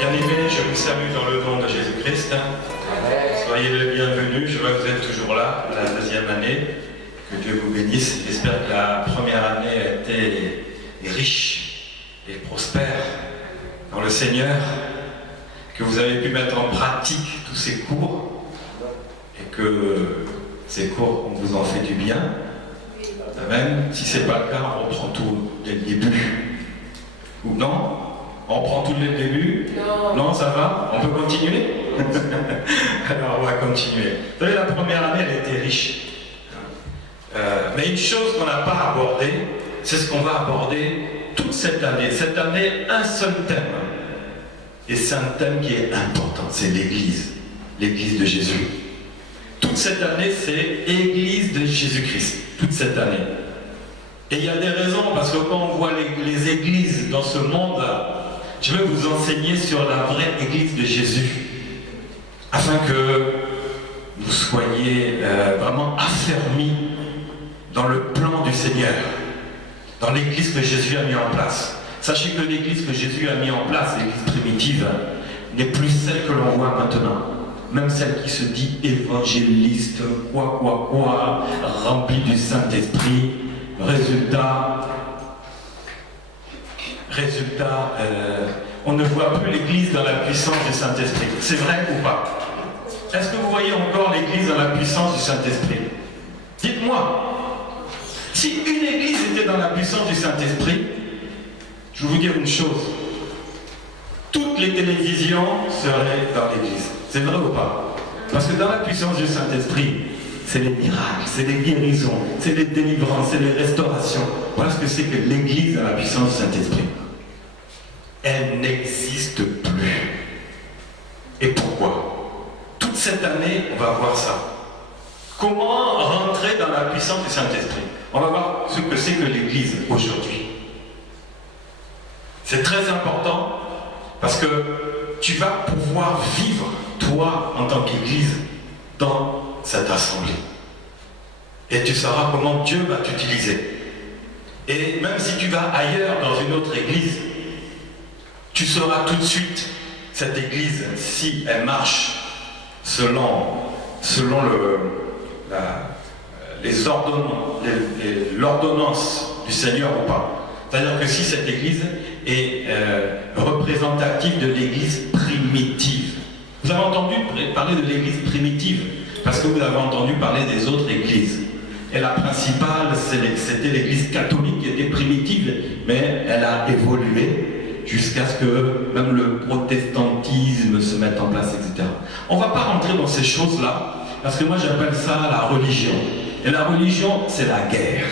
Bien-aimés, je vous salue dans le nom de Jésus-Christ. Soyez les bienvenus. Je vois que vous êtes toujours là, la deuxième année. Que Dieu vous bénisse. J'espère que la première année a été riche et prospère dans le Seigneur. Que vous avez pu mettre en pratique tous ces cours. Et que ces cours, on vous en fait du bien. Amen. Si ce n'est pas le cas, on reprend tout dès le début. Ou non? On reprend tout dès le début? Non, ça va? On peut continuer? Alors, on va continuer. Vous savez, la première année, elle était riche. Mais une chose qu'on n'a pas abordée, c'est ce qu'on va aborder toute cette année. Cette année, un seul thème. Et c'est un thème qui est important, c'est l'Église. L'Église de Jésus. Toute cette année, c'est Église de Jésus-Christ. Toute cette année. Et il y a des raisons, parce que quand on voit les églises dans ce monde, je vais vous enseigner sur la vraie Église de Jésus, afin que vous soyez vraiment affermis dans le plan du Seigneur, dans l'Église que Jésus a mis en place. Sachez que l'Église que Jésus a mis en place, l'Église primitive, n'est plus celle que l'on voit maintenant. Même celle qui se dit évangéliste, remplie du Saint-Esprit. Résultat, on ne voit plus l'Église dans la puissance du Saint-Esprit. C'est vrai ou pas? Est-ce que vous voyez encore l'Église dans la puissance du Saint-Esprit? Dites-moi, si une Église était dans la puissance du Saint-Esprit, je vais vous dire une chose, toutes les télévisions seraient dans l'Église. C'est vrai ou pas? Parce que dans la puissance du Saint-Esprit, c'est les miracles, c'est les guérisons, c'est les délivrances, c'est les restaurations. Voilà ce que c'est que l'Église dans la puissance du Saint-Esprit. Elle n'existe plus. Et pourquoi? Toute cette année, on va voir ça. Comment rentrer dans la puissance du Saint-Esprit? On va voir ce que c'est que l'Église aujourd'hui. C'est très important parce que tu vas pouvoir vivre, toi, en tant qu'Église, dans cette assemblée. Et tu sauras comment Dieu va t'utiliser. Et même si tu vas ailleurs dans une autre église, tu sauras tout de suite cette église si elle marche selon l'ordonnance du Seigneur ou pas. C'est-à-dire que si cette église est représentative de l'église primitive. Vous avez entendu parler de l'église primitive parce que vous avez entendu parler des autres églises. Et la principale, c'était l'église catholique qui était primitive, mais elle a évolué jusqu'à ce que même le protestantisme se mette en place, etc. On ne va pas rentrer dans ces choses-là, parce que moi j'appelle ça la religion. Et la religion, c'est la guerre.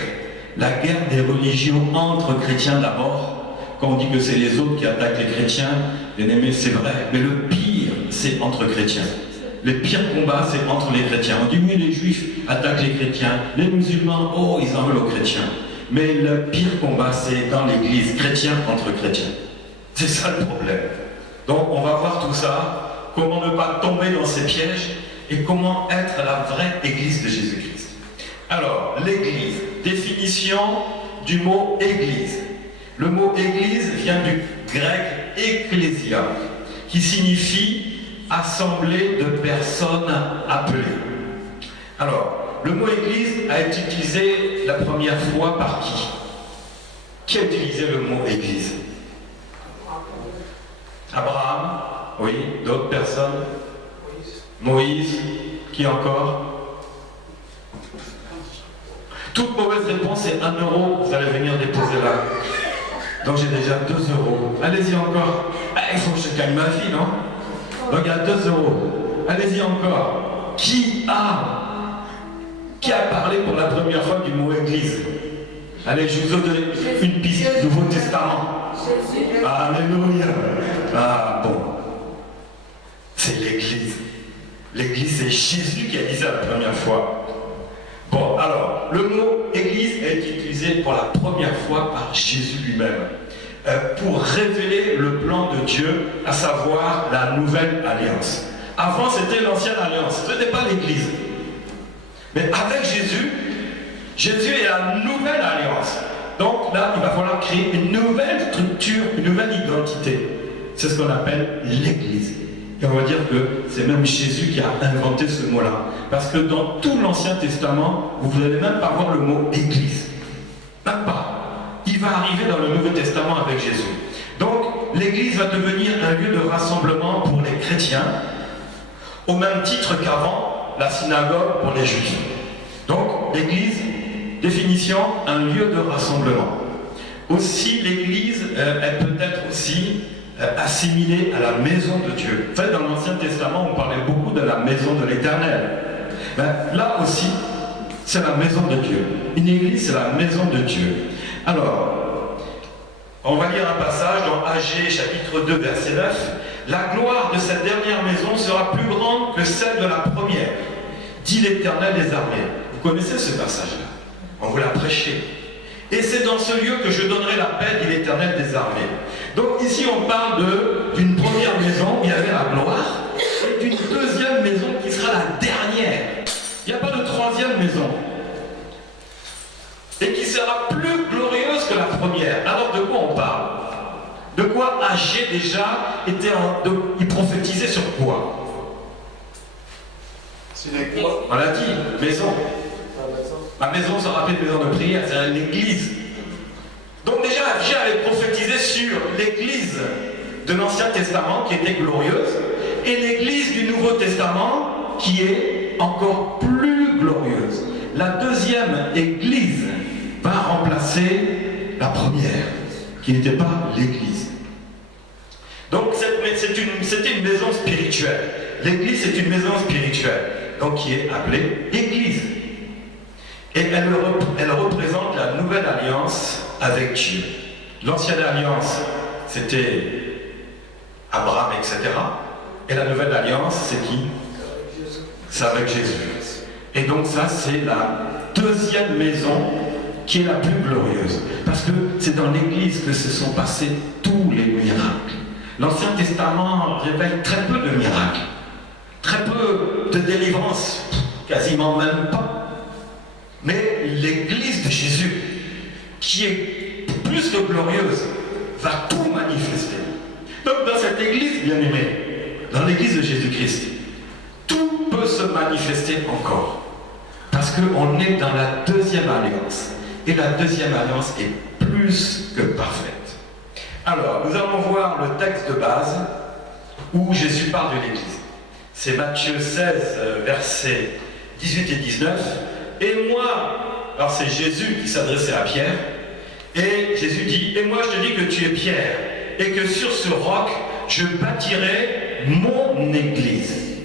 La guerre des religions entre chrétiens d'abord. Quand on dit que c'est les autres qui attaquent les chrétiens, bien aimé, c'est vrai. Mais le pire, c'est entre chrétiens. Le pire combat, c'est entre les chrétiens. On dit oui, les juifs attaquent les chrétiens, les musulmans, oh, ils en veulent aux chrétiens. Mais le pire combat, c'est dans l'église, chrétien contre chrétien. C'est ça le problème. Donc, on va voir tout ça, comment ne pas tomber dans ces pièges et comment être la vraie église de Jésus-Christ. Alors, l'église, définition du mot église. Le mot église vient du grec ecclésia, qui signifie assemblée de personnes appelées. Alors, le mot église a été utilisé la première fois par qui? Qui a utilisé le mot église? Abraham? Oui. D'autres personnes? Moïse? Qui encore? Toute mauvaise réponse est 1 euro. Vous allez venir déposer là. Donc j'ai déjà 2 euros. Allez-y encore. Ah, il faut que je gagne ma vie, non? Donc il y a 2 euros. Allez-y encore. Qui a parlé pour la première fois du mot église? Allez, je vous donne une piste. Nouveau Testament. Alléluia. Ah bon. C'est l'église. L'église, c'est Jésus qui a dit ça la première fois. Bon, alors, le mot église est utilisé pour la première fois par Jésus lui-même. Pour révéler le plan de Dieu, à savoir la nouvelle alliance. Avant, c'était l'ancienne alliance, ce n'était pas l'église. Mais avec Jésus, Jésus est la nouvelle alliance. Donc là, il va falloir créer une nouvelle structure, une nouvelle identité. c'est ce qu'on appelle l'Église. Et on va dire que c'est même Jésus qui a inventé ce mot-là. Parce que dans tout l'Ancien Testament, vous n'allez même pas voir le mot Église. Même pas. Il va arriver dans le Nouveau Testament avec Jésus. Donc, l'Église va devenir un lieu de rassemblement pour les chrétiens, au même titre qu'avant, la synagogue pour les juifs. Donc, l'Église, définition, un lieu de rassemblement. Aussi, l'Église, elle peut être aussi assimilée à la maison de Dieu. Vous savez, dans l'Ancien Testament, on parlait beaucoup de la maison de l'Éternel. Là aussi, c'est la maison de Dieu. Une église, c'est la maison de Dieu. Alors, on va lire un passage dans Agée, chapitre 2, verset 9. La gloire de cette dernière maison sera plus grande que celle de la première, dit l'Éternel des armées. Vous connaissez ce passage-là? On vous l'a prêché. Et c'est dans ce lieu que je donnerai la paix, dit l'Éternel des armées. Donc ici, on parle d'une première maison où il y avait la gloire, et d'une deuxième maison qui sera la dernière. Il n'y a pas de troisième maison. Et qui sera plus glorieuse que la première. Alors de quoi on parle? De quoi Agée déjà il prophétisait sur quoi? On l'a dit, maison. Ma maison sera appelée maison de prière, c'est l'église. Donc déjà Agée avait prophétisé sur l'église de l'Ancien Testament qui était glorieuse et l'église du Nouveau Testament qui est encore plus glorieuse. La deuxième église va remplacer la première, qui n'était pas l'église. Donc c'était une maison spirituelle. L'église, c'est une maison spirituelle, donc qui est appelée église. Et elle représente la nouvelle alliance avec Dieu. L'ancienne alliance, c'était Abraham, etc. Et la nouvelle alliance, c'est qui? C'est avec Jésus. Et donc ça, c'est la deuxième maison qui est la plus glorieuse. Parce que c'est dans l'Église que se sont passés tous les miracles. L'Ancien Testament révèle très peu de miracles. Très peu de délivrance, quasiment même pas. Mais l'Église de Jésus, qui est plus que glorieuse, va tout manifester. Donc dans cette Église, bien aimée, dans l'Église de Jésus-Christ, tout peut se manifester encore. Parce qu'on est dans la deuxième alliance. Et la deuxième alliance est plus que parfaite. Alors, nous allons voir le texte de base où Jésus parle de l'Église. C'est Matthieu 16, versets 18 et 19. Et moi, alors c'est Jésus qui s'adressait à Pierre, et Jésus dit, et moi je te dis que tu es Pierre, et que sur ce roc, je bâtirai mon Église,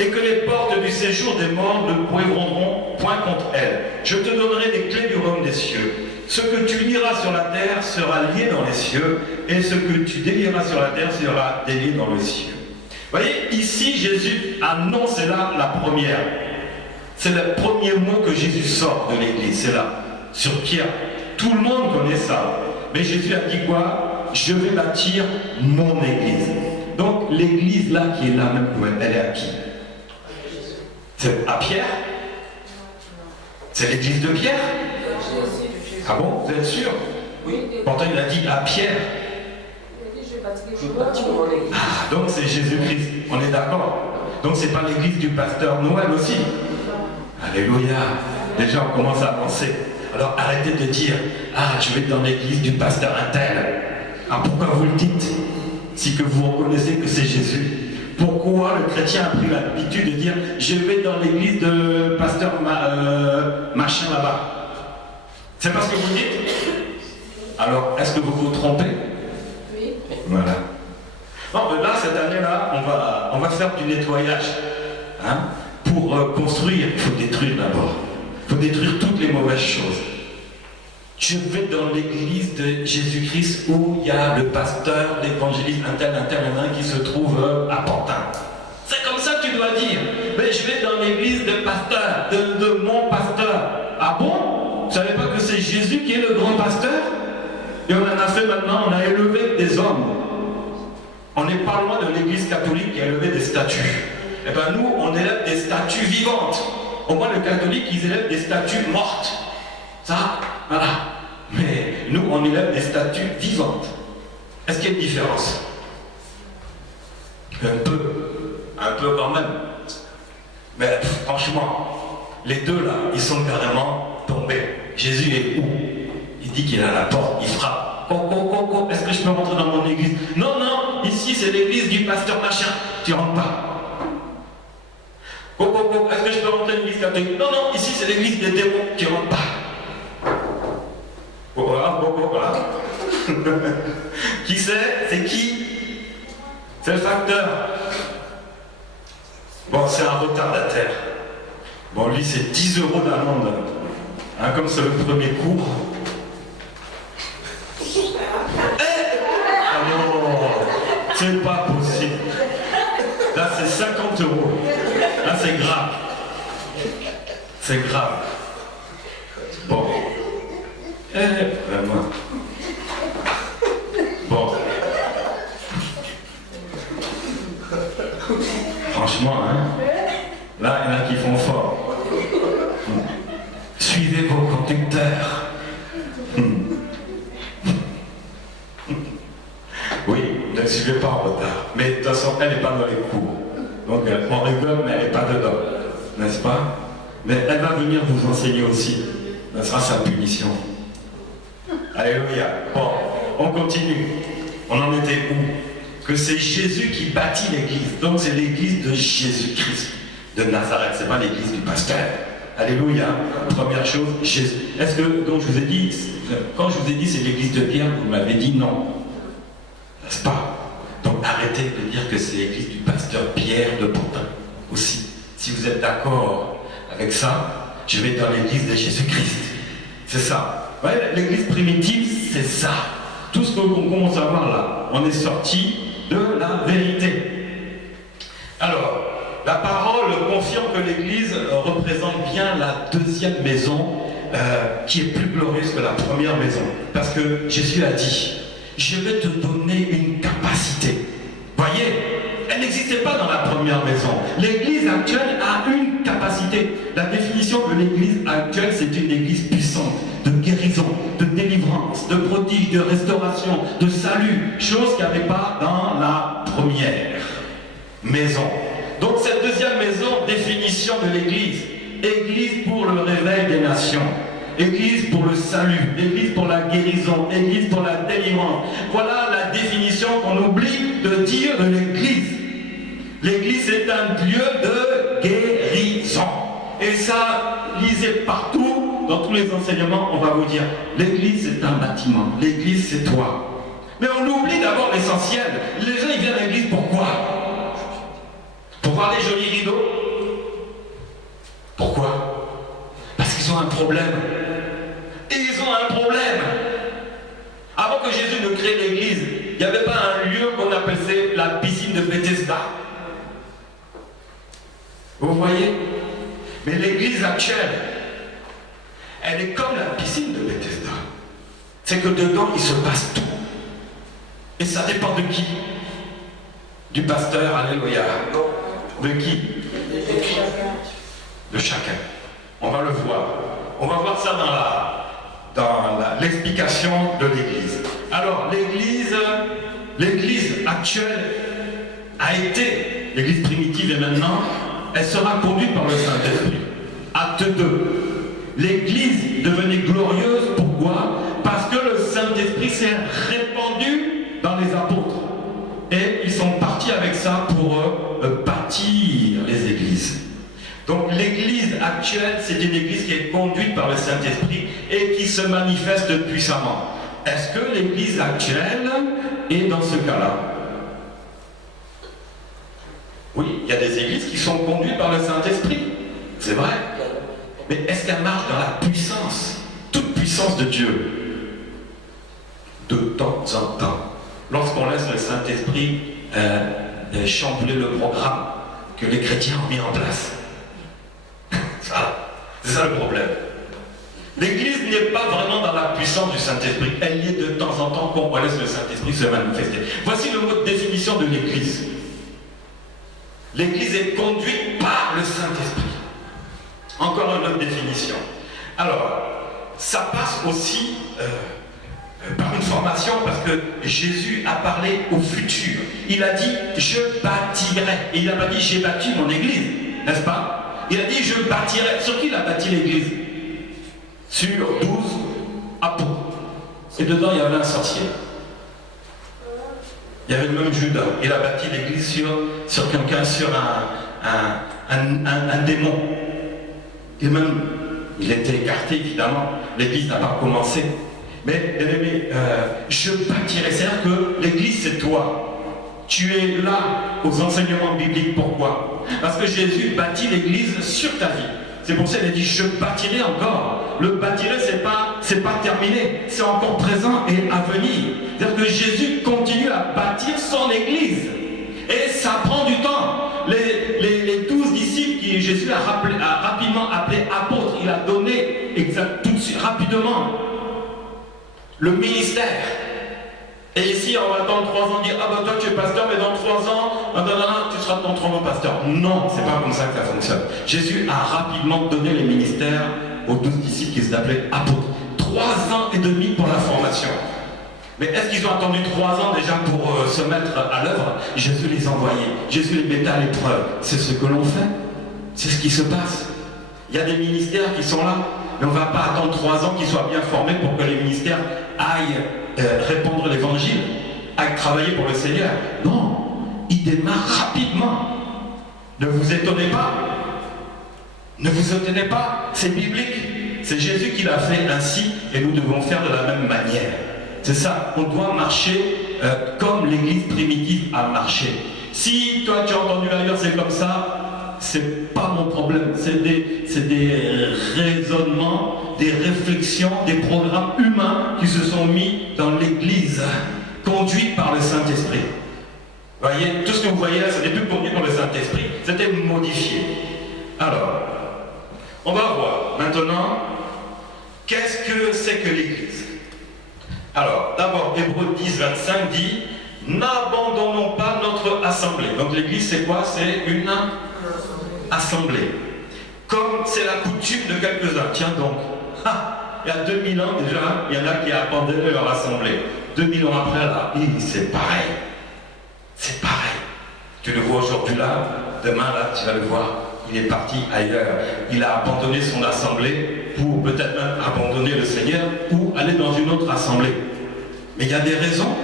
et que les portes du séjour des morts ne prévaudront point contre elle. Je te donnerai les clés du royaume des cieux. Ce que tu lieras sur la terre sera lié dans les cieux, et ce que tu délieras sur la terre sera délié dans les cieux. Vous voyez, ici Jésus annonce, c'est là la première. C'est le premier mot que Jésus sort de l'Église, c'est là, sur Pierre. Tout le monde connaît ça. Mais Jésus a dit quoi? Je vais bâtir mon Église. Donc l'Église là qui est là même, elle est à qui? C'est à Pierre? C'est l'Église de Pierre? Ah bon? Vous êtes sûr? Oui. Pourtant il a dit à Pierre. Ah, donc c'est Jésus-Christ. On est d'accord? Donc c'est pas l'Église du pasteur Noël aussi? Alléluia. Déjà on commence à avancer. Alors arrêtez de dire, ah je vais dans l'église du pasteur untel. Ah pourquoi vous le dites? Si que vous reconnaissez que c'est Jésus. Pourquoi le chrétien a pris l'habitude de dire, je vais dans l'église de pasteur machin là-bas? C'est parce que vous dites? Alors est-ce que vous vous trompez? Oui. Voilà. Non, là cette année-là, on va faire du nettoyage. Hein? Pour construire, il faut détruire d'abord. Il faut détruire toutes les mauvaises choses. Je vais dans l'église de Jésus-Christ où il y a le pasteur, l'évangéliste, un tel, qui se trouve à Pantin. C'est comme ça que tu dois dire. Mais je vais dans l'église de pasteur, de mon pasteur. Ah bon? Vous ne savez pas que c'est Jésus qui est le grand pasteur? Et on en a fait maintenant, on a élevé des hommes. On n'est pas loin de l'église catholique qui a élevé des statues. Eh bien nous, on élève des statues vivantes. Au moins, les catholiques, ils élèvent des statues mortes. Ça, voilà. Mais nous, on élève des statues vivantes. Est-ce qu'il y a une différence? Un peu quand même. Mais franchement, les deux là, ils sont carrément tombés. Jésus est où? Il dit qu'il est à la porte, il frappe. Coco, est-ce que je peux rentrer dans mon église? Non, ici c'est l'église du pasteur machin, tu rentres pas. Coco, est-ce que je peux rentrer dans l'église catholique? Non, ici c'est l'église des démons, tu rentres pas. Voilà. Qui c'est qui? C'est le facteur. Bon, c'est un retardataire. Bon, lui, c'est 10 € d'amende. Hein, comme c'est le premier cours. Ah non, c'est pas possible. Là, c'est 50 €. Là, c'est grave. C'est grave. Bon. Vraiment. Bon. Franchement, hein. Là, il y en a qui font fort. Suivez vos conducteurs. Oui, ne suivez pas en retard. Mais de toute façon, elle n'est pas dans les cours. Donc, on rigole, mais elle n'est pas dedans. N'est-ce pas? Mais elle va venir vous enseigner aussi. Ce sera sa punition. Alléluia. Bon, on continue. On en était où? Que c'est Jésus qui bâtit l'église. Donc c'est l'église de Jésus-Christ de Nazareth. C'est pas l'église du pasteur. Alléluia. Première chose, Jésus. Est-ce que, donc je vous ai dit, quand je vous ai dit c'est l'église de Pierre, vous m'avez dit non. N'est-ce pas? Donc arrêtez de dire que c'est l'église du pasteur Pierre de Pantin aussi. Si vous êtes d'accord avec ça, je vais dans l'église de Jésus-Christ. C'est ça. Ouais, l'église primitive, c'est ça. Tout ce qu'on commence à voir là, on est sorti de la vérité. Alors, la parole confirme que l'église représente bien la deuxième maison qui est plus glorieuse que la première maison. Parce que Jésus a dit, je vais te donner une capacité. Voyez, elle n'existait pas dans la première maison. L'église actuelle a une capacité. La définition de l'église actuelle, c'est une église puissante, de guérison, de délivrance, de prodige, de restauration, de salut, chose qu'il n'y avait pas dans la première maison. Donc cette deuxième maison, définition de l'église, église pour le réveil des nations, église pour le salut, église pour la guérison, église pour la délivrance. Voilà la définition qu'on oublie de dire de l'église. L'église est un lieu de guérison. Et ça, lisez partout, dans tous les enseignements, on va vous dire, l'église c'est un bâtiment, l'église c'est toi. Mais on oublie d'abord l'essentiel. Les gens ils viennent à l'église pourquoi? Pour voir les jolis rideaux? Pourquoi? Parce qu'ils ont un problème. Et ils ont un problème. Avant que Jésus ne crée l'église, il n'y avait pas un lieu qu'on appelait la piscine de Bethesda. Vous voyez? Mais l'église actuelle, elle est comme la piscine de Bethesda. C'est que dedans, il se passe tout. Et ça dépend de qui? Du pasteur, alléluia. De qui? De chacun. On va le voir. On va voir ça dans l'explication de l'église. Alors, l'église actuelle a été, l'église primitive et maintenant, elle sera conduite par le Saint-Esprit. Acte 2. L'église devenait glorieuse, pourquoi? Parce que le Saint-Esprit s'est répandu dans les apôtres. Et ils sont partis avec ça pour bâtir les églises. Donc l'église actuelle, c'est une église qui est conduite par le Saint-Esprit et qui se manifeste puissamment. Est-ce que l'église actuelle est dans ce cas-là? Oui, il y a des églises qui sont conduites par le Saint-Esprit. C'est vrai. Mais est-ce qu'elles marchent dans la puissance, toute puissance de Dieu? De temps en temps. Lorsqu'on laisse le Saint-Esprit chambouler le programme que les chrétiens ont mis en place. C'est ça le problème. L'église n'est pas vraiment dans la puissance du Saint-Esprit. Elle y est de temps en temps quand on laisse le Saint-Esprit se manifester. Voici le mot de définition de l'église. L'église est conduite par le Saint-Esprit. Encore une autre définition. Alors, ça passe aussi par une formation parce que Jésus a parlé au futur. il a dit je bâtirai. Et il n'a pas dit j'ai bâti mon église, n'est-ce pas? Il a dit je bâtirai. Sur qui il a bâti l'église? Sur 12 apôtres. Et dedans il y avait un sorcier. Il y avait le même Judas. Il a bâti l'église sur quelqu'un, sur un démon. Et même, il était écarté évidemment. L'église n'a pas commencé. Mais, bien aimé, je bâtirai. C'est-à-dire que l'église c'est toi. Tu es là aux enseignements bibliques. Pourquoi? Parce que Jésus bâtit l'église sur ta vie. C'est pour ça qu'il a dit je bâtirai encore. Le bâtirai, c'est pas terminé, c'est encore présent et à venir. C'est-à-dire que Jésus continue à bâtir son église. Et ça prend du temps. Les 12 disciples que Jésus a rapidement appelés apôtres, il a donné tout de suite, rapidement, le ministère. Et ici, on va attendre 3 ans, dire ah ben toi tu es pasteur, mais dans 3 ans, tu seras dans 3 ans pasteur. Non, c'est pas comme ça que ça fonctionne. Jésus a rapidement donné les ministères aux 12 disciples qui s'appelaient apôtres. 3 ans et demi pour la formation. Mais est-ce qu'ils ont attendu 3 ans déjà pour se mettre à l'œuvre? Jésus les envoyait, Jésus les mettait à l'épreuve. C'est ce que l'on fait, c'est ce qui se passe. Il y a des ministères qui sont là, mais on ne va pas attendre 3 ans qu'ils soient bien formés pour que les ministères aillent répandre l'évangile, aillent travailler pour le Seigneur. Non, ils démarrent rapidement. Ne vous étonnez pas. Ne vous étonnez pas, c'est biblique. C'est Jésus qui l'a fait ainsi et nous devons faire de la même manière. C'est ça, on doit marcher comme l'église primitive a marché. Si toi tu as entendu ailleurs c'est comme ça, c'est pas mon problème. C'est des raisonnements, des réflexions, des programmes humains qui se sont mis dans l'église, conduits par le Saint-Esprit. Vous voyez, tout ce que vous voyez là, ce n'est plus conduit par le Saint-Esprit, c'était modifié. Alors, on va voir maintenant, qu'est-ce que c'est que l'église? Alors, d'abord, Hébreux 10, 25 dit « N'abandonnons pas notre assemblée ». Donc l'église, c'est quoi? C'est une assemblée. Comme c'est la coutume de quelques-uns. Tiens donc, il y a 2000 ans déjà, il y en a qui ont abandonné leur assemblée. 2000 ans après, là, c'est pareil. C'est pareil. Tu le vois aujourd'hui là, demain là, tu vas le voir. Il est parti ailleurs. Il a abandonné son assemblée pour peut-être même abandonner le Seigneur ou aller dans une autre assemblée. Mais il y a des raisons.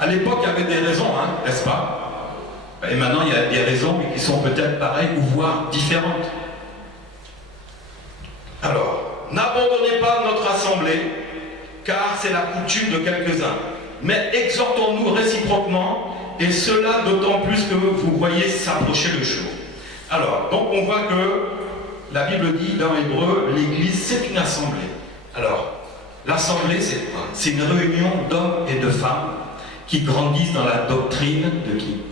À l'époque, il y avait des raisons, n'est-ce pas? Et maintenant, il y a des raisons qui sont peut-être pareilles ou voire différentes. Alors, n'abandonnez pas notre assemblée, car c'est la coutume de quelques-uns. Mais exhortons-nous réciproquement, et cela d'autant plus que vous voyez s'approcher le jour. Alors, donc on voit que la Bible dit dans Hébreu, l'église c'est une assemblée. Alors, l'assemblée c'est quoi? C'est une réunion d'hommes et de femmes qui grandissent dans la doctrine de qui?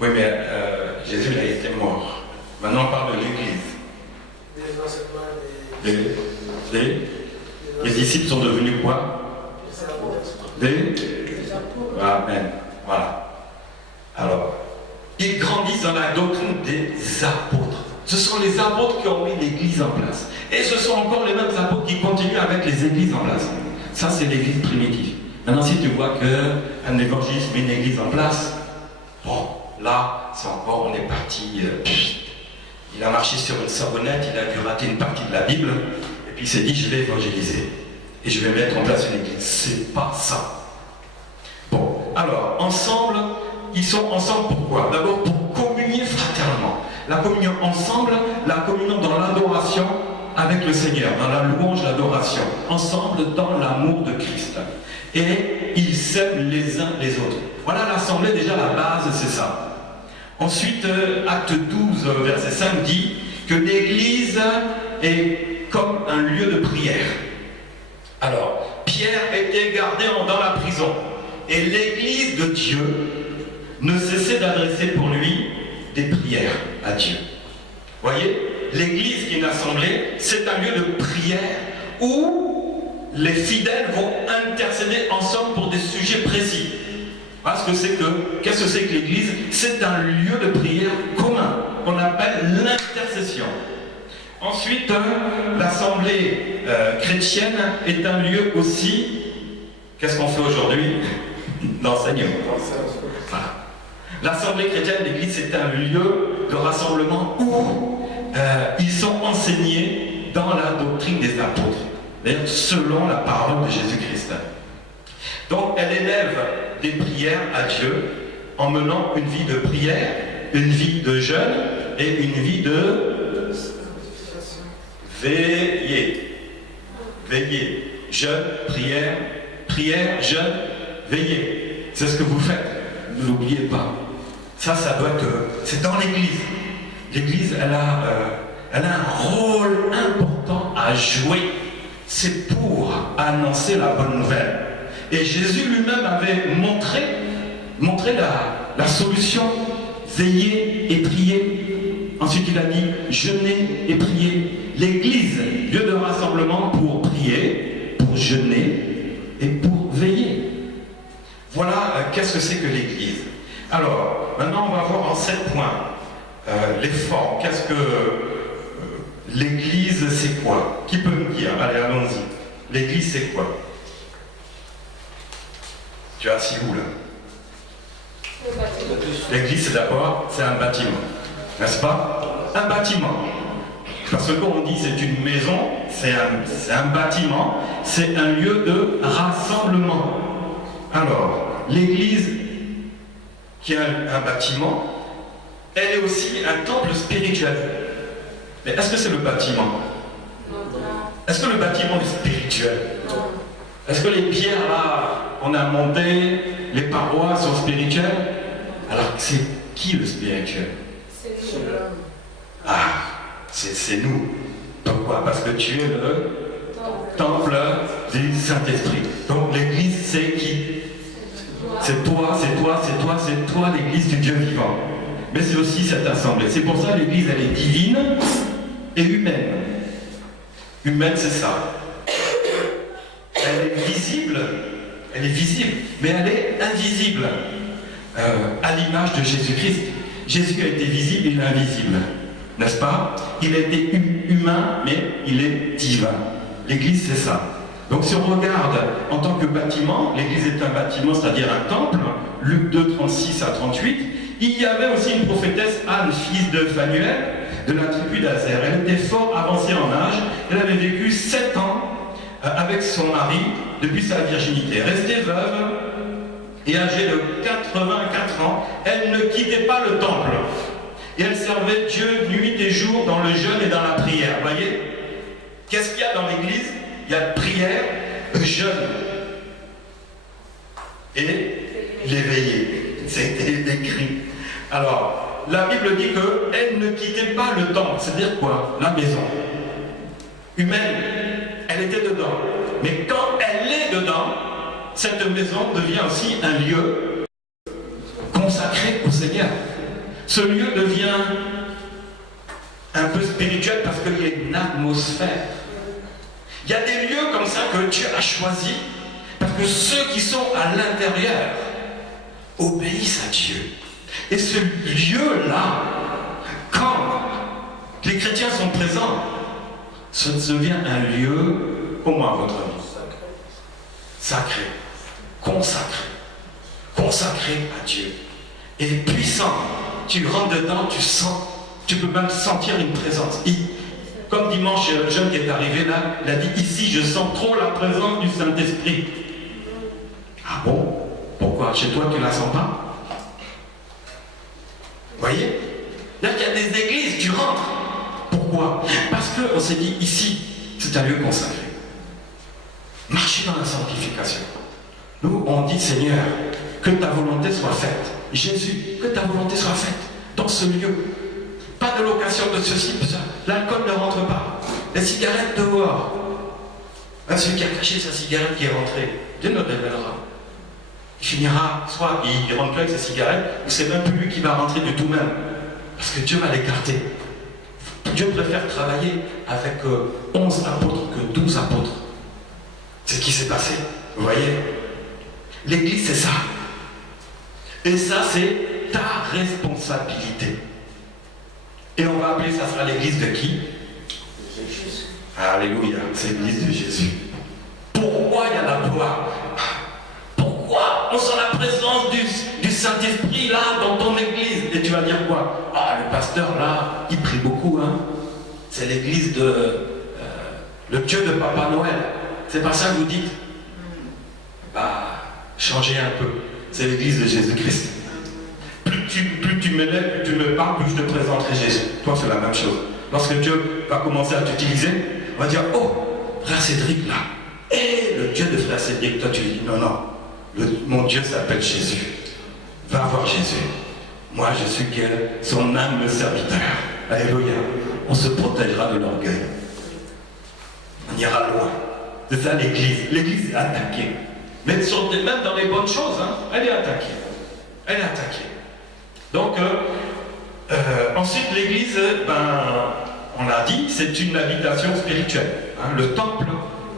Oui, mais Jésus il a été mort. Maintenant on parle de l'église. Les disciples sont devenus quoi? Amen. Voilà. Alors, ils grandissent dans la doctrine des apôtres. Ce sont les apôtres qui ont mis l'église en place. Et ce sont encore les mêmes apôtres qui continuent avec les églises en place. Ça, c'est l'église primitive. Maintenant, si tu vois qu'un évangéliste met une église en place, bon, là, c'est encore, on est parti. Il a marché sur une savonnette, il a dû rater une partie de la Bible, et puis il s'est dit, je vais évangéliser. Et je vais mettre en place une église. C'est pas ça. Bon, alors, ensemble, ils sont ensemble pourquoi? D'abord pour communier fraternellement. La communion ensemble, la communion dans l'adoration avec le Seigneur, dans la louange, l'adoration. Ensemble dans l'amour de Christ. Et ils s'aiment les uns les autres. Voilà l'assemblée, déjà la base, c'est ça. Ensuite, acte 12, verset 5 dit que l'église est comme un lieu de prière. Alors, Pierre était gardé dans la prison. Et l'église de Dieu ne cessait d'adresser pour lui des prières à Dieu. Vous voyez, l'église qui est une assemblée, c'est un lieu de prière où les fidèles vont intercéder ensemble pour des sujets précis. Parce que qu'est-ce que c'est que l'église? C'est un lieu de prière commun, qu'on appelle l'intercession. Ensuite, l'assemblée chrétienne est un lieu aussi, qu'est-ce qu'on fait aujourd'hui? d'enseignement. Voilà. L'Assemblée chrétienne, l'Église, c'est un lieu de rassemblement où ils sont enseignés dans la doctrine des apôtres, d'ailleurs selon la parole de Jésus-Christ. Donc elle élève des prières à Dieu en menant une vie de prière, une vie de jeûne et une vie de veiller. Veiller. Jeûne, prière, prière, jeûne, veiller. C'est ce que vous faites. Ne l'oubliez pas. Ça doit être... C'est dans l'Église. L'Église, elle a un rôle important à jouer. C'est pour annoncer la bonne nouvelle. Et Jésus lui-même avait montré la solution. Veiller et prier. Ensuite, il a dit jeûner et prier. L'Église, lieu de rassemblement pour prier, pour jeûner et pour veiller. Voilà qu'est-ce que c'est que l'Église. Alors, maintenant, on va voir en 7 points les formes. Qu'est-ce que l'Église, c'est quoi? Qui peut me dire? Allez, allons-y. L'Église, c'est quoi? Tu as assis où là? L'église, c'est d'abord, c'est un bâtiment, n'est-ce pas? Un bâtiment. Parce que quand on dit c'est une maison, c'est un bâtiment, c'est un lieu de rassemblement. Alors, l'église, qui est un bâtiment, elle est aussi un temple spirituel. Mais est-ce que c'est le bâtiment? Est-ce que le bâtiment est spirituel? Est-ce que les pierres là qu'on a montées, les parois sont spirituelles? Alors c'est qui le spirituel? C'est nous. Ah, c'est nous. Pourquoi? Parce que tu es le temple du Saint-Esprit. Donc l'église c'est qui? C'est toi, c'est toi, c'est toi, c'est toi l'église du Dieu vivant. Mais c'est aussi cette assemblée. C'est pour ça que l'église elle est divine et humaine. Humaine c'est ça. Elle est visible, mais elle est invisible, à l'image de Jésus-Christ. Jésus a été visible et invisible, n'est-ce pas? Il a été humain, mais il est divin. L'Église, c'est ça. Donc si on regarde en tant que bâtiment, l'Église est un bâtiment, c'est-à-dire un temple, Luc 2, 36 à 38, il y avait aussi une prophétesse, Anne, fils de Phanuel, de la tribu d'Azer. Elle était fort avancée en âge, elle avait vécu 7 ans avec son mari depuis sa virginité. Restée veuve et âgée de 84 ans, elle ne quittait pas le temple. Et elle servait Dieu nuit et jour dans le jeûne et dans la prière. Vous voyez? Qu'est-ce qu'il y a dans l'église? Il y a prière, jeûne et l'éveillé. C'était écrit. Alors, la Bible dit qu'elle ne quittait pas le temple. C'est-à-dire quoi? La maison humaine. Elle était dedans. Mais quand elle est dedans, cette maison devient aussi un lieu consacré au Seigneur. Ce lieu devient un peu spirituel parce qu'il y a une atmosphère. Il y a des lieux comme ça que Dieu a choisis parce que ceux qui sont à l'intérieur obéissent à Dieu. Et ce lieu-là, quand les chrétiens sont présents, ça devient un lieu, comment à votre avis? Sacré, consacré à Dieu. Et puissant. Tu rentres dedans, tu sens, tu peux même sentir une présence. Comme dimanche, le jeune qui est arrivé là, il a dit, ici je sens trop la présence du Saint-Esprit. Ah bon? Pourquoi? Chez toi tu ne la sens pas? Vous voyez? Là, il y a des églises, tu rentres. Pourquoi? Parce qu'on s'est dit, ici, c'est un lieu consacré. Marcher dans la sanctification. Nous, on dit, Seigneur, que ta volonté soit faite. Jésus, que ta volonté soit faite dans ce lieu. Pas de location de ceci, de ça. L'alcool ne rentre pas. Les cigarettes dehors. Celui qui a caché sa cigarette qui est rentré, Dieu ne révélera. Il finira, soit il rentre plus avec sa cigarette, ou c'est même plus lui qui va rentrer du tout même. Parce que Dieu va l'écarter. Dieu préfère travailler avec 11 apôtres que 12 apôtres. C'est ce qui s'est passé. Vous voyez? L'église, c'est ça. Et ça, c'est ta responsabilité. Et on va appeler ça sera l'église de qui? Jésus. Alléluia, c'est l'église de Jésus. Pourquoi il y a la gloire? Pourquoi on sent la présence du Saint-Esprit là dans ton église. Et tu vas dire quoi? Ah, le pasteur là, il prie beaucoup, hein. C'est l'église de le Dieu de Papa Noël. C'est pas ça que vous dites? Bah, changez un peu. C'est l'église de Jésus-Christ. Plus tu m'élèves, plus tu me parles, plus je te présenterai Jésus. Toi, c'est la même chose. Lorsque Dieu va commencer à t'utiliser, on va dire, oh, frère Cédric là. Et le Dieu de frère Cédric, toi tu dis, non, non. Mon Dieu s'appelle Jésus. Va voir Jésus. Moi, je suis son âme serviteur. Alléluia. On se protégera de l'orgueil. On ira loin. C'est ça l'église. L'église est attaquée. Mais même dans les bonnes choses, hein, elle est attaquée. Elle est attaquée. Donc, ensuite, l'église, on l'a dit, c'est une habitation spirituelle. Hein, le temple,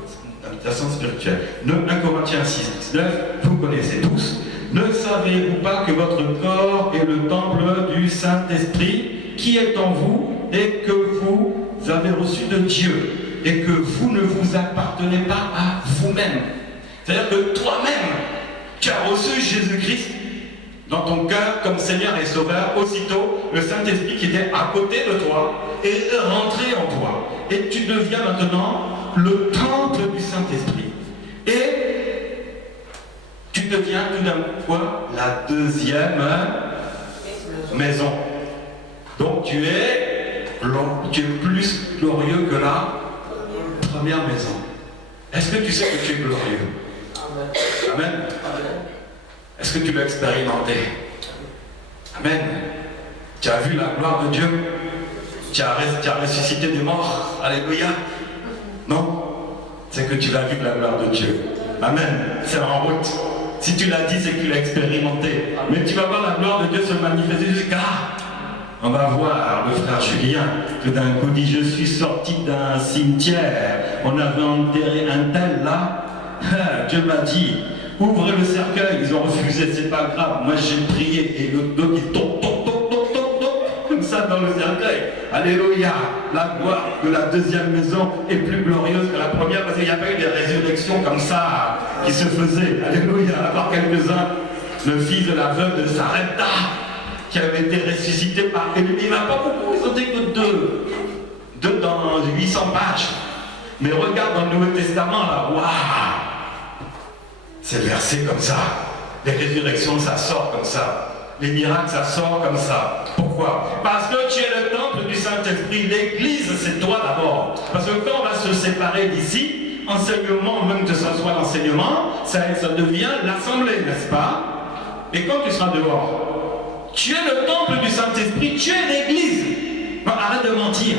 c'est une habitation spirituelle. 1 Corinthiens 6, 19, vous connaissez tous. Ne savez-vous pas que votre corps est le temple du Saint-Esprit qui est en vous et que vous avez reçu de Dieu et que vous ne vous appartenez pas à vous-même? C'est-à-dire que toi-même, tu as reçu Jésus-Christ dans ton cœur comme Seigneur et Sauveur. Aussitôt, le Saint-Esprit qui était à côté de toi est rentré en toi. Et tu deviens maintenant le temple du Saint-Esprit. Et tu deviens tout d'un coup quoi? La deuxième maison. Donc tu es plus glorieux que la première maison. Est-ce que tu sais que tu es glorieux? Amen. Est-ce que tu l'as expérimenté? Amen. Tu as vu la gloire de Dieu? Tu as ressuscité des morts? Alléluia. Non? C'est que tu l'as vu de la gloire de Dieu. Amen. C'est en route. Si tu l'as dit, c'est que tu l'as expérimenté. Mais tu vas voir la gloire de Dieu se manifester jusqu'à... On va voir le frère Julien, tout d'un coup dit, je suis sorti d'un cimetière, on avait enterré un tel là, Dieu m'a dit, ouvrez le cercueil, ils ont refusé, c'est pas grave, moi j'ai prié, et le dos qui tombe, comme ça dans le cercueil. Alléluia, la gloire de la deuxième maison est plus glorieuse que la première, parce qu'il n'y a pas eu des résurrections comme ça qui se faisaient. Alléluia, à part quelques-uns, le fils de la veuve de Sarepta, qui avait été ressuscité par Élie. Il n'y en a pas beaucoup, ils ont été que deux dans 800 pages. Mais regarde dans le Nouveau Testament, là, waouh! C'est versé comme ça. Les résurrections, ça sort comme ça. Les miracles, ça sort comme ça. Pourquoi? Parce que tu es le temple du Saint-Esprit. L'église, c'est toi d'abord. Parce que quand on va se séparer d'ici, enseignement, même que ce soit l'enseignement, ça devient l'assemblée, n'est-ce pas? Et quand tu seras dehors, tu es le temple du Saint-Esprit, tu es l'église. Non, arrête de mentir.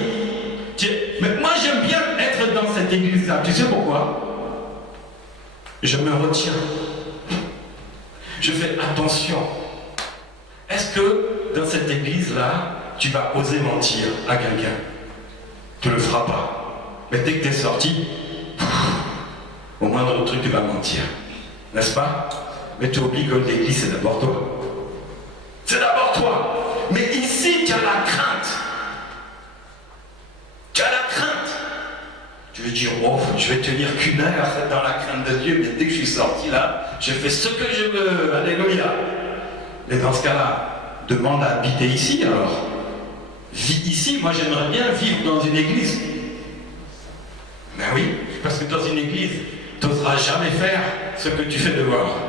Mais moi j'aime bien être dans cette église-là. Tu sais pourquoi? Je me retiens. Je fais attention. Est-ce que dans cette église-là, tu vas oser mentir à quelqu'un? Tu ne le feras pas. Mais dès que tu es sorti, au moindre truc, tu vas mentir. N'est-ce pas? Mais tu oublies que l'église, c'est d'abord toi. C'est d'abord toi. Mais ici, tu as la crainte. Tu as la crainte. Tu veux dire, oh, je vais tenir qu'une heure dans la crainte de Dieu, mais dès que je suis sorti là, je fais ce que je veux. Alléluia. Mais dans ce cas-là, demande à habiter ici alors. Vis ici. Moi, j'aimerais bien vivre dans une église. Ben oui, parce que dans une église, tu n'oseras jamais faire ce que tu fais dehors.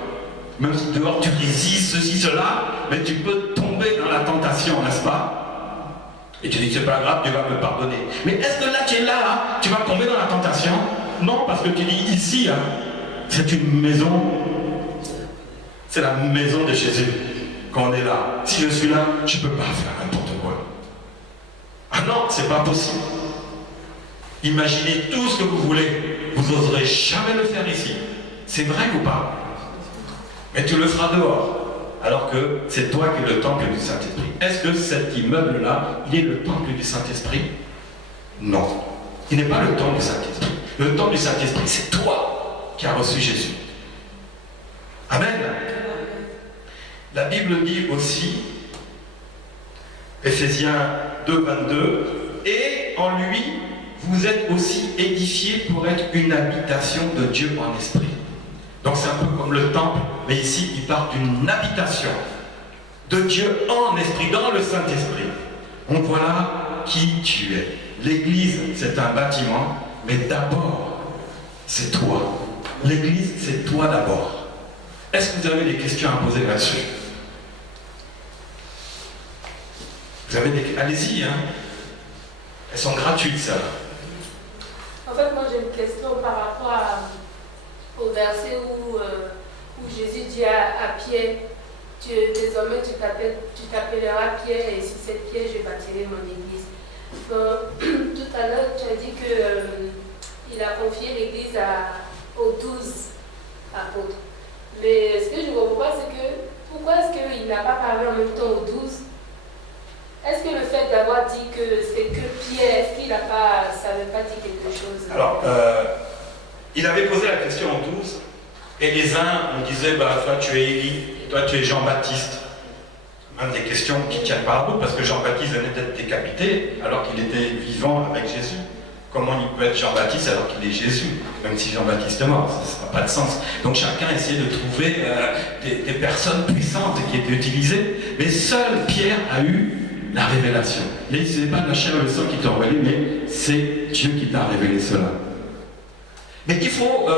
Même si dehors tu résistes ceci, cela, mais tu peux tomber dans la tentation, n'est-ce pas? Et tu dis, c'est pas grave, Dieu va me pardonner. Mais est-ce que là tu es là, tu vas tomber dans la tentation? Non, parce que tu dis, ici, hein, c'est une maison, c'est la maison de Jésus. Quand on est là, si je suis là, je ne peux pas faire n'importe quoi. Ah non, c'est pas possible. Imaginez tout ce que vous voulez, vous n'oserez jamais le faire ici. C'est vrai ou pas? Mais tu le feras dehors, alors que c'est toi qui es le temple du Saint-Esprit. Est-ce que cet immeuble-là, il est le temple du Saint-Esprit? Non. Il n'est pas le temple du Saint-Esprit. Le temple du Saint-Esprit, c'est toi qui as reçu Jésus. Amen. La Bible dit aussi, Ephésiens 2, 22, et en lui, vous êtes aussi édifiés pour être une habitation de Dieu en esprit. Donc c'est un peu comme le temple, mais ici il parle d'une habitation de Dieu en esprit, dans le Saint-Esprit. Donc voilà qui tu es. L'Église, c'est un bâtiment, mais d'abord, c'est toi. L'Église, c'est toi d'abord. Est-ce que vous avez des questions à poser là-dessus? Vous avez des... Allez-y, hein. Elles sont gratuites, ça. En fait, moi j'ai une question par rapport au verset où Jésus dit à Pierre, désormais tu t'appelleras Pierre et sur cette pierre je bâtirai mon église. Tout à l'heure tu as dit qu'il a confié l'église aux 12 apôtres. Mais ce que je ne comprends pas, c'est que pourquoi est-ce qu'il n'a pas parlé en même temps aux 12? Est-ce que le fait d'avoir dit que c'est que Pierre, est-ce qu'il ça n'avait pas dit quelque chose? Alors, il avait posé la question aux 12, et les uns, on disait, bah, toi tu es Élie, toi tu es Jean-Baptiste. Même des questions qui tiennent pas à bout, parce que Jean-Baptiste venait d'être décapité alors qu'il était vivant avec Jésus. Comment il peut être Jean-Baptiste alors qu'il est Jésus? Même si Jean-Baptiste est mort, ça n'a pas de sens. Donc chacun essayait de trouver des personnes puissantes qui étaient utilisées, mais seul Pierre a eu la révélation. Et ce n'est pas la chair et le sang qui t'ont révélé, mais c'est Dieu qui t'a révélé cela. Mais il faut...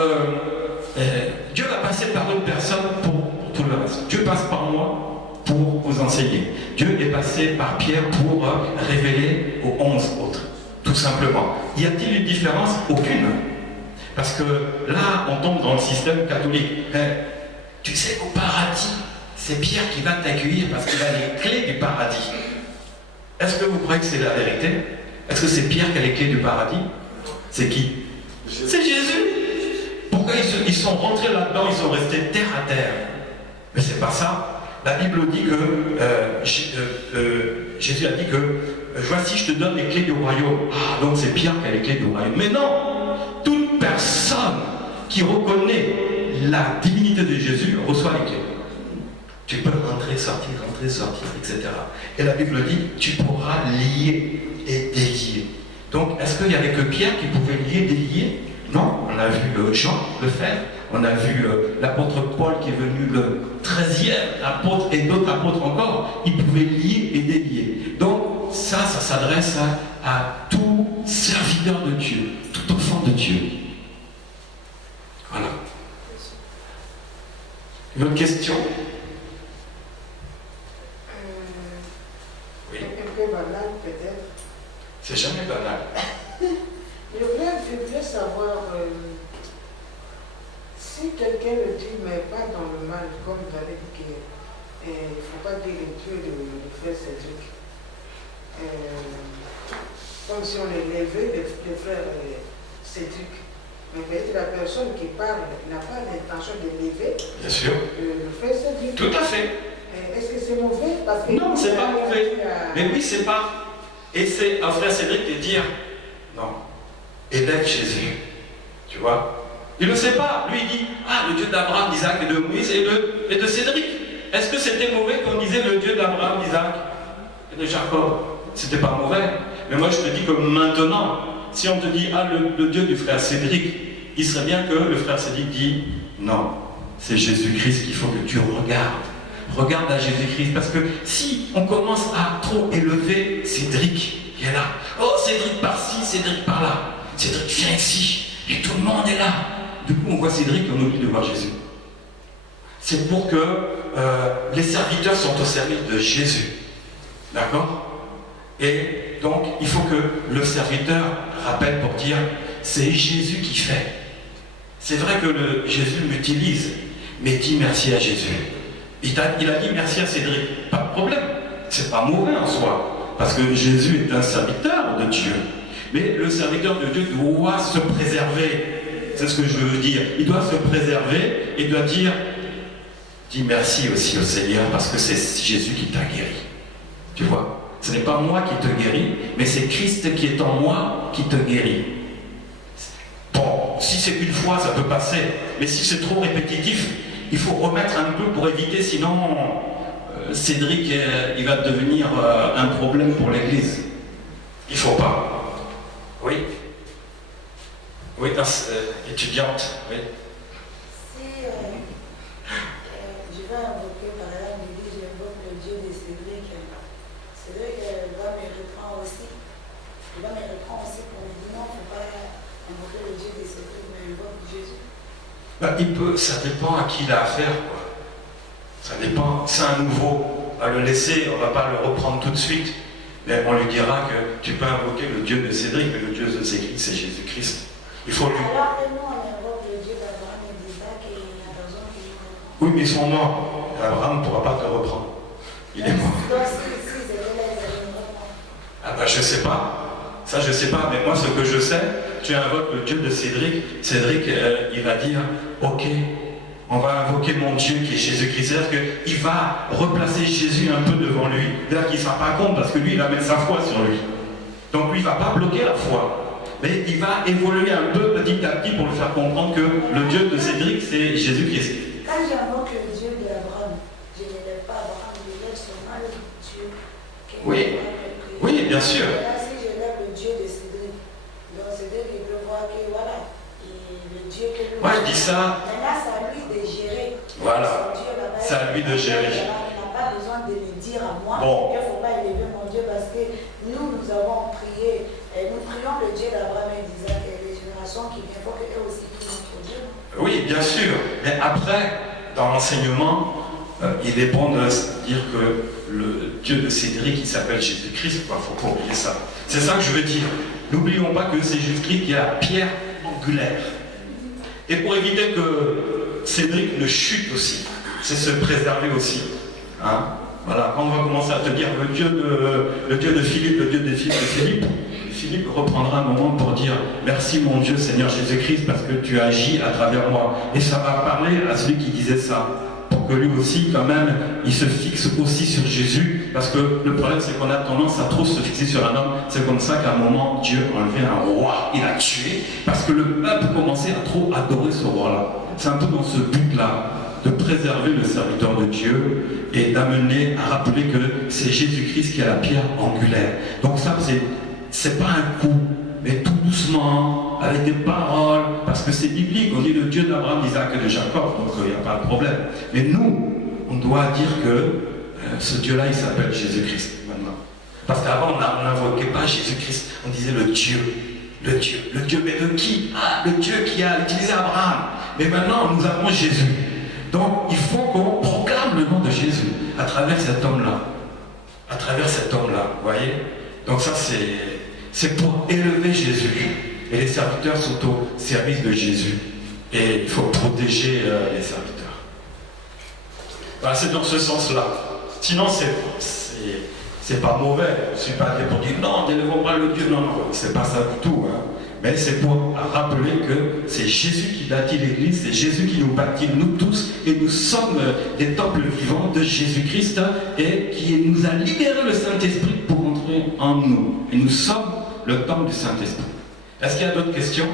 Dieu va passer par une personne pour tout le reste. Dieu passe par moi pour vous enseigner. Dieu est passé par Pierre pour révéler aux 11 autres. Tout simplement. Y a-t-il une différence? Aucune. Parce que là, on tombe dans le système catholique. Tu sais qu'au paradis, c'est Pierre qui va t'accueillir parce qu'il a les clés du paradis. Est-ce que vous croyez que c'est la vérité? Est-ce que c'est Pierre qui a les clés du paradis? C'est qui? C'est Jésus. Pourquoi ils sont rentrés là-dedans, ils sont restés terre à terre? Mais c'est pas ça. La Bible dit que Jésus a dit que voici, je te donne les clés du royaume. Ah, donc c'est Pierre qui a les clés du royaume. Mais non, toute personne qui reconnaît la divinité de Jésus reçoit les clés. Tu peux rentrer, sortir, etc. Et la Bible dit, tu pourras lier et délier. Donc, est-ce qu'il n'y avait que Pierre qui pouvait lier, délier? Non, on a vu Jean le faire. On a vu l'apôtre Paul qui est venu le 13e apôtre et d'autres apôtres encore. Ils pouvaient lier et délier. Donc, ça s'adresse à tout serviteur de Dieu, tout enfant de Dieu. Voilà. Une autre question? Oui. Un peu banal peut-être. C'est jamais banal. Je voulais savoir si quelqu'un le dit, mais pas dans le mal, comme vous avez dit qu'il ne faut pas dire le Dieu de frère Cédric. Comme si on élevait le frère Cédric. Mais peut-être la personne qui parle n'a pas l'intention d'élever Bien sûr. Le frère Cédric. Tout à fait. Est-ce que c'est mauvais? Parce que non, c'est pas mauvais. Mais oui, c'est pas. Et c'est un frère Cédric de dire non, élève Jésus. Tu vois? Il ne le sait pas. Lui, il dit ah, le Dieu d'Abraham, d'Isaac et de Moïse et de Cédric. Est-ce que c'était mauvais qu'on disait le Dieu d'Abraham, d'Isaac et de Jacob? C'était pas mauvais. Mais moi, je te dis que maintenant, si on te dit ah, le Dieu du frère Cédric, il serait bien que le frère Cédric dit non, c'est Jésus-Christ qu'il faut que tu regardes. Regarde à Jésus-Christ, parce que si on commence à trop élever Cédric, qui est là, oh Cédric par-ci, Cédric par-là, Cédric viens ici, et tout le monde est là. Du coup, on voit Cédric et on oublie de voir Jésus. C'est pour que les serviteurs sont au service de Jésus. D'accord? Et donc, il faut que le serviteur rappelle pour dire, c'est Jésus qui fait. C'est vrai que Jésus m'utilise, mais dis merci à Jésus. Il a dit merci à Cédric, pas de problème, c'est pas mauvais en soi, parce que Jésus est un serviteur de Dieu. Mais le serviteur de Dieu doit se préserver, c'est ce que je veux dire. Il doit se préserver et doit dire, dis merci aussi au Seigneur, parce que c'est Jésus qui t'a guéri. Tu vois, ce n'est pas moi qui te guéris, mais c'est Christ qui est en moi qui te guérit. Bon, si c'est une fois, ça peut passer, mais si c'est trop répétitif, il faut remettre un peu pour éviter, sinon Cédric il va devenir un problème pour l'Église. Il ne faut pas. Oui. Oui, étudiante. Oui. Si va invoquer par exemple, il dit j'invoque le Dieu de Cédric. Cédric va me reprendre aussi. Il va me reprendre aussi pour me dire non, il ne faut pas invoquer le Dieu de Cédric, mais invoque Jésus. Ça dépend à qui il a affaire, quoi. Ça dépend, c'est un nouveau. On va le laisser, on ne va pas le reprendre tout de suite. Mais on lui dira que tu peux invoquer le Dieu de Cédric, mais le Dieu de Cédric, c'est Jésus-Christ. Il faut lui. Alors que nous, on invoque le Dieu d'Abraham et d'Isaac et il y a raison qu'il nous reprend. Oui, mais ils sont morts. Abraham ne pourra pas te reprendre. Il est mort. Donc, si c'était là, ils allaient nous reprendre. Ah ben je sais pas. Ça je sais pas, mais moi ce que je sais, tu invoques le Dieu de Cédric. Cédric, il va dire, ok, on va invoquer mon Dieu qui est Jésus-Christ. C'est-à-dire qu'il va replacer Jésus un peu devant lui. C'est-à-dire qu'il ne se rend pas compte parce que lui, il va mettre sa foi sur lui. Donc lui, il ne va pas bloquer la foi. Mais il va évoluer un peu petit à petit pour lui faire comprendre que le Dieu de Cédric, c'est Jésus-Christ. Quand j'invoque le Dieu d'Abraham, je ne lève pas Abraham, je lève seulement le Dieu. Oui. Oui, bien sûr. Et là, si je lève le Dieu de Cédric, donc Cédric, il peut voir que voilà, le Dieu que lui. Moi, je dis ça. Maintenant, c'est à lui de gérer. Voilà. C'est à lui de gérer. Il n'a pas besoin de me dire à moi Bon. qu'il ne faut pas élever mon Dieu parce que nous avons prié. Et nous prions le Dieu d'Abraham et d'Isaac et les générations qui viennent pour qu'eux aussi prient notre Dieu. Oui, bien sûr. Mais après, dans l'enseignement, il est bon de dire que le Dieu de Cédric, il s'appelle Jésus-Christ. Il ne faut pas oublier ça. C'est ça que je veux dire. N'oublions pas que c'est Jésus-Christ qui est la pierre angulaire. Et pour éviter que Cédric ne chute aussi, c'est se préserver aussi. Hein? Voilà, quand on va commencer à te dire le Dieu de Philippe, le Dieu de Philippe, Philippe reprendra un moment pour dire merci mon Dieu Seigneur Jésus-Christ parce que tu agis à travers moi. Et ça va parler à celui qui disait ça. Pour que lui aussi, quand même, il se fixe aussi sur Jésus. Parce que le problème, c'est qu'on a tendance à trop se fixer sur un homme. C'est comme ça qu'à un moment, Dieu a enlevé un roi. Il a tué. Parce que le peuple commençait à trop adorer ce roi-là. C'est un peu dans ce but-là, de préserver le serviteur de Dieu et d'amener à rappeler que c'est Jésus-Christ qui est la pierre angulaire. Donc ça, c'est pas un coup, mais tout doucement, avec des paroles, parce que c'est biblique, on dit le Dieu d'Abraham, d'Isaac et de Jacob, donc il n'y a pas de problème. Mais nous, on doit dire que ce Dieu-là, il s'appelle Jésus-Christ maintenant. Parce qu'avant, on n'invoquait pas Jésus-Christ, on disait le Dieu, mais de qui? Ah, le Dieu qui a utilisé Abraham. Mais maintenant, nous avons Jésus. Donc, il faut qu'on proclame le nom de Jésus à travers cet homme-là. À travers cet homme-là, vous voyez? Donc ça, c'est pour élever Jésus. Et les serviteurs sont au service de Jésus. Et il faut protéger les serviteurs. Voilà, c'est dans ce sens-là. Sinon, c'est pas mauvais. Je ne suis pas là pour dire non, n'élevons pas le Dieu. Non, non, c'est pas ça du tout. Hein. Mais c'est pour rappeler que c'est Jésus qui bâtit l'Église, c'est Jésus qui nous bâtit, nous tous, et nous sommes des temples vivants de Jésus-Christ, et qui nous a libéré le Saint-Esprit pour entrer en nous. Et nous sommes le temple du Saint-Esprit. Est-ce qu'il y a d'autres questions?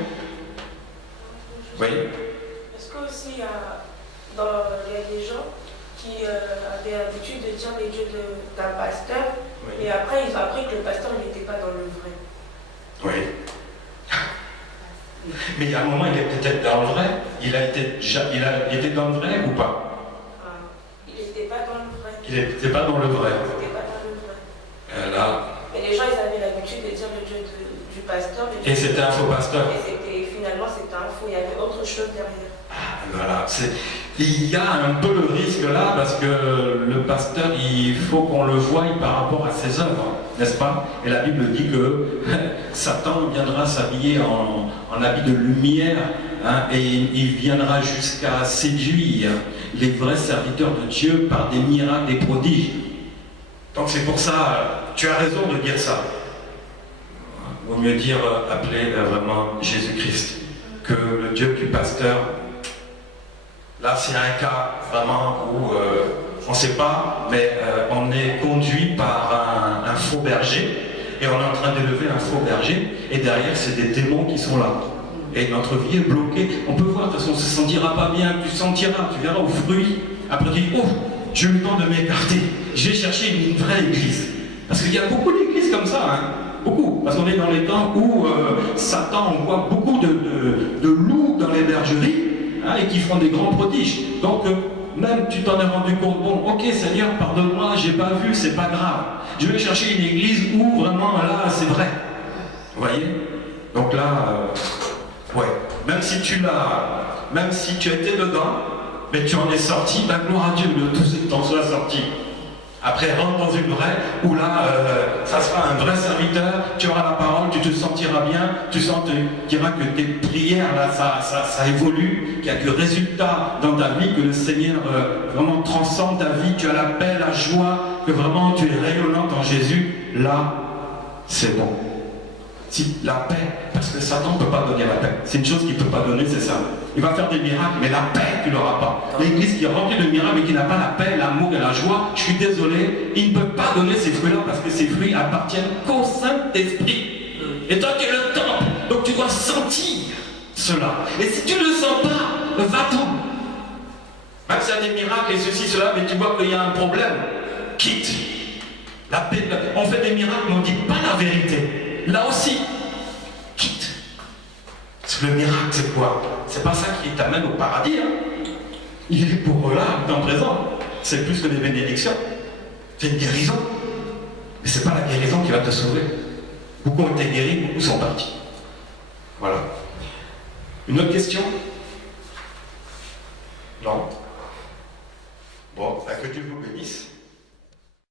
Oui. Est-ce que aussi il y a des gens qui avaient l'habitude de dire les dieux d'un pasteur, Oui. et après ils ont appris que le pasteur n'était pas dans le vrai? Oui. Mais il y a un moment, il est peut-être dans le vrai. Il a été dans le vrai ou pas? Il n'était pas dans le vrai. Il n'était pas dans le vrai. Il n'était pas dans le vrai. Là. Mais les gens, ils avaient l'habitude de dire le dieu du pasteur. Et c'était un faux pasteur. Et finalement, c'était un faux. Il y avait autre chose derrière. Ah, voilà. Il y a un peu le risque là, parce que le pasteur, il faut qu'on le voie par rapport à ses œuvres, n'est-ce pas? Et la Bible dit que Satan viendra s'habiller en habit de lumière, hein, et il viendra jusqu'à séduire les vrais serviteurs de Dieu par des miracles, des prodiges. Donc c'est pour ça, tu as raison de dire ça. Il vaut mieux dire, appeler vraiment Jésus-Christ, que le Dieu du pasteur. Là, c'est un cas vraiment où on ne sait pas, mais on est conduit par un faux berger, et on est en train d'élever un faux berger, et derrière, c'est des démons qui sont là. Et notre vie est bloquée. On peut voir, de toute façon, on ne se sentira pas bien, tu sentiras, tu verras au fruit. Après, tu dis, oh, j'ai eu le temps de m'écarter, je vais chercher une vraie église. Parce qu'il y a beaucoup d'églises comme ça, hein. Beaucoup. Parce qu'on est dans les temps où Satan envoie beaucoup de loups dans les bergeries, hein, et qui font des grands prodiges. Donc, même tu t'en es rendu compte, bon, ok Seigneur, pardonne-moi, j'ai pas vu, c'est pas grave. Je vais chercher une église où vraiment là, c'est vrai. Vous voyez? Donc là, ouais, même si tu étais dedans, mais tu en es sorti, ben gloire à Dieu, le tout c'est que tu en sois sorti. Après, rentre dans une vraie, où là, ça sera un vrai serviteur, tu auras la parole, tu te sentiras bien, tu sentiras que tes prières, là, ça évolue, qu'il y a du résultat dans ta vie, que le Seigneur vraiment transforme ta vie, tu as la paix, la joie, que vraiment tu es rayonnante en Jésus, là, c'est bon. Si la paix, parce que Satan ne peut pas donner la paix. C'est une chose qu'il ne peut pas donner, c'est ça. Il va faire des miracles, mais la paix, tu ne l'auras pas. L'église qui est remplie de miracles, mais qui n'a pas la paix, l'amour et la joie, je suis désolé, il ne peut pas donner ces fruits-là, parce que ces fruits appartiennent qu'au Saint-Esprit. Et toi, tu es le temple, donc tu dois sentir cela. Et si tu ne le sens pas, va-t'en. Même s'il y a des miracles et ceci, cela, mais tu vois qu'il y a un problème, quitte. La paix, on fait des miracles, mais on ne dit pas la vérité. Là aussi, quitte. Le miracle, c'est quoi? C'est pas ça qui t'amène au paradis. Hein. Il est pour là, dans le présent. C'est plus que des bénédictions. C'est une guérison. Mais c'est pas la guérison qui va te sauver. Beaucoup ont été guéris, beaucoup sont partis. Voilà. Une autre question? Non? Bon, que Dieu vous bénisse.